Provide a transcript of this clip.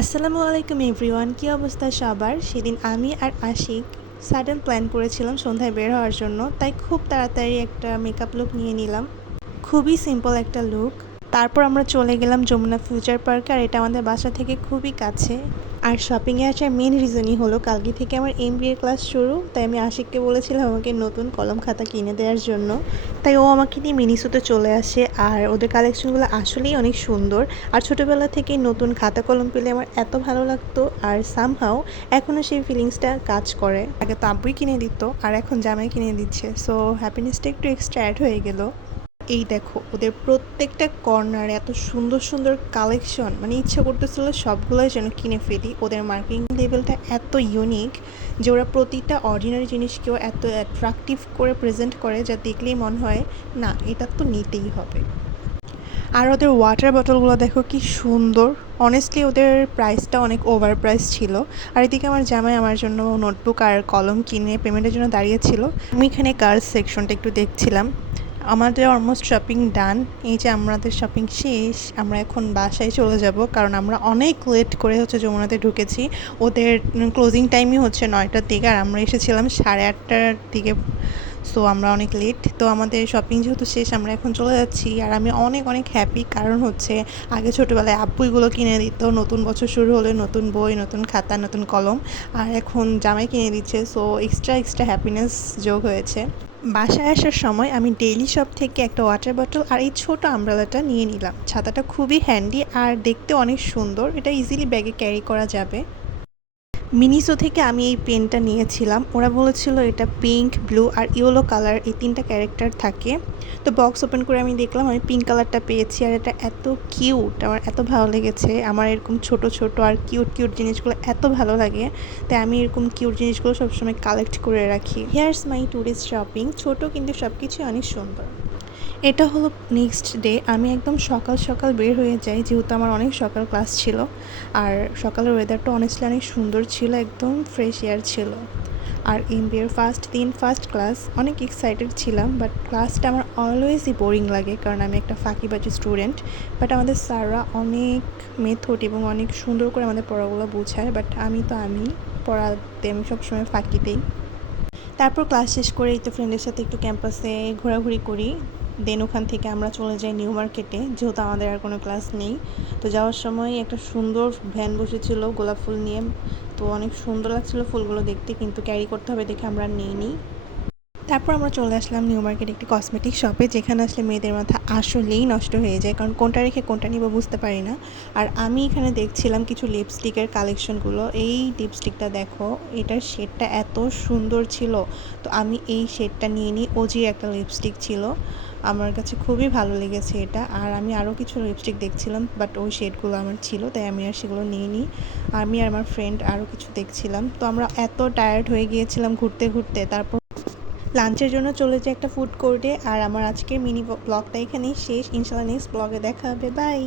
আসসালামু আলাইকুম এভরিওয়ান, কী অবস্থা সবার? সেদিন আমি আর আশিক সাডেন প্ল্যান করেছিলাম সন্ধ্যায় বের হওয়ার জন্য, তাই খুব তাড়াতাড়ি একটা মেকআপ লুক নিয়ে নিলাম। খুবই সিম্পল একটা লুক। তারপর আমরা চলে গেলাম যমুনা ফিউচার পার্কে, আর এটা আমাদের বাসা থেকে খুবই কাছে। আর শপিংয়ে আসার মেন রিজনই হলো কালকে থেকে আমার MBA ক্লাস শুরু, তাই আমি আশিককে বলেছিলাম আমাকে নতুন কলম খাতা কিনে দেওয়ার জন্য। তাই ও আমাকে নিয়ে মিনিসোতে চলে আসে, আর ওদের কালেকশনগুলো আসলেই অনেক সুন্দর। আর ছোটোবেলা থেকেই নতুন খাতা কলম পেলে আমার এত ভালো লাগতো, আর সামহাও এখনও সেই ফিলিংসটা কাজ করে। আগে তো আব্বুই কিনে দিত, আর এখন জামাই কিনে দিচ্ছে, সো হ্যাপিনেসটা একটু এক্সট্রা অ্যাড হয়ে গেল। এই দেখো ওদের প্রত্যেকটা কর্নারে এত সুন্দর সুন্দর কালেকশন, মানে ইচ্ছা করতেছিল সবগুলোই যেন কিনে ফেলি। ওদের মার্কেটিং লেভেলটা এত ইউনিক যে ওরা প্রতিটা অর্ডিনারি জিনিসকেও এত অ্যাট্রাকটিভ করে প্রেজেন্ট করে, যা দেখলেই মনে হয় না এটা তো নিতেই হবে। আর ওদের ওয়াটার বোতলগুলো দেখো কি সুন্দর। অনেস্টলি ওদের প্রাইসটা অনেক ওভার প্রাইস ছিল। আর এদিকে আমার জামাই আমার জন্য নোটবুক আর কলম কিনে পেমেন্টের জন্য দাঁড়িয়েছিল। আমি এখানে গার্লস সেকশনটা একটু দেখছিলাম। আমাদের অলমোস্ট শপিং ডান। এই যে আমাদের শপিং শেষ, আমরা এখন বাসায় চলে যাব, কারণ আমরা অনেক লেট করে যমুনাতে ঢুকেছি। ওদের ক্লোজিং টাইমই হচ্ছে 9টার দিকে, আর আমরা এসেছিলাম 8:30টার দিকে। সো আমরা অনেক লেট। তো আমাদের শপিং যেহেতু শেষ, আমরা এখন চলে যাচ্ছি। আর আমি অনেক অনেক হ্যাপি, কারণ হচ্ছে আগে ছোটোবেলায় আব্বুইগুলো কিনে দিত, নতুন বছর শুরু হলে নতুন বই, নতুন খাতা, নতুন কলম। আর এখন জামাই কিনে দিচ্ছে, সো এক্সট্রা হ্যাপিনেস যোগ হয়েছে। বাসায় আসার সময় আমি ডেইলি শপ থেকে একটা ওয়াটার বটল আর এই ছোটো আমব্রেলাটা নিয়ে নিলাম। ছাতাটা খুবই হ্যান্ডি আর দেখতে অনেক সুন্দর, এটা ইজিলি ব্যাগে ক্যারি করা যাবে। মিনিসো থেকে আমি এই পেনটা নিয়েছিলাম। ওরা বলেছিল এটা পিঙ্ক, ব্লু আর ইয়েলো কালার, এই 3টা ক্যারেক্টার থাকে। তো বক্স ওপেন করে আমি দেখলাম আমি পিঙ্ক কালারটা পেয়েছি, আর এটা এত কিউট, আমার এত ভালো লেগেছে। আমার এরকম ছোট ছোট আর কিউট জিনিসগুলো এত ভালো লাগে, তাই আমি এরকম কিউট জিনিসগুলো সবসময় কালেক্ট করে রাখি। হিয়ার্স মাই টুরিস্ট শপিং, ছোট কিন্তু সব কিছুই অনেক সুন্দর। এটা হলো নেক্সট ডে। আমি একদম সকাল সকাল বের হয়ে যাই, যেহেতু আমার অনেক সকাল ক্লাস ছিল। আর সকালের ওয়েদারটা অনেস্টলি অনেক সুন্দর ছিল, একদম ফ্রেশ এয়ার ছিল। আর MBA ফার্স্ট দিন, ফার্স্ট ক্লাস, অনেক এক্সাইটেড ছিলাম। বাট ক্লাসটা আমার অলওয়েজই বোরিং লাগে, কারণ আমি একটা ফাঁকিবাজি স্টুডেন্ট। বাট আমাদের স্যাররা অনেক মেথড এবং অনেক সুন্দর করে আমাদের পড়াগুলো বোঝায়, বাট আমি পড়াতে আমি সবসময় ফাঁকি দিই। তারপর ক্লাস শেষ করে এই তো ফ্রেন্ডের সাথে একটু ক্যাম্পাসে ঘোরাঘুরি করি। দেন ওখান থেকে আমরা চলে যাই নিউ মার্কেটে, যেহেতু আমাদের আর কোনো ক্লাস নেই। তো যাওয়ার সময় একটা সুন্দর ভ্যান বসেছিল গোলাপ ফুল নিয়ে, তো অনেক সুন্দর লাগছিল ফুলগুলো দেখতে, কিন্তু ক্যারি করতে হবে দেখে আমরা নিইনি। তারপর আমরা চলে আসলাম নিউ মার্কেট একটি কসমেটিক শপে, যেখানে আসলে মেয়েদের মাথা আসলেই নষ্ট হয়ে যায়, কারণ কোনটা রেখে কোনটা নিব বুঝতে পারি না। আর আমি এখানে দেখছিলাম কিছু লিপস্টিকের কালেকশনগুলো। এই লিপস্টিকটা দেখো, এটার শেডটা এত সুন্দর ছিল, তো আমি এই শেডটা নিয়ে নিই। ওজির একটা লিপস্টিক ছিল, আমার কাছে খুবই ভালো লেগেছে এটা। আর আমি আরও কিছু লিপস্টিক দেখছিলাম, বাট ওই শেডগুলো আমার ছিল, তাই আমি আর সেগুলো নিয়ে নিই। আমি আর আমার ফ্রেন্ড আরও কিছু দেখছিলাম। তো আমরা এত টায়ার্ড হয়ে গিয়েছিলাম ঘুরতে ঘুরতে, তারপর লাঞ্চের জন্য চলে যাই একটা ফুড কোর্টে। আর আমার আজকের মিনি ব্লগটা এখানেই শেষ। ইনশাল্লাহ নেক্সট ব্লগে দেখা হবে, বাই।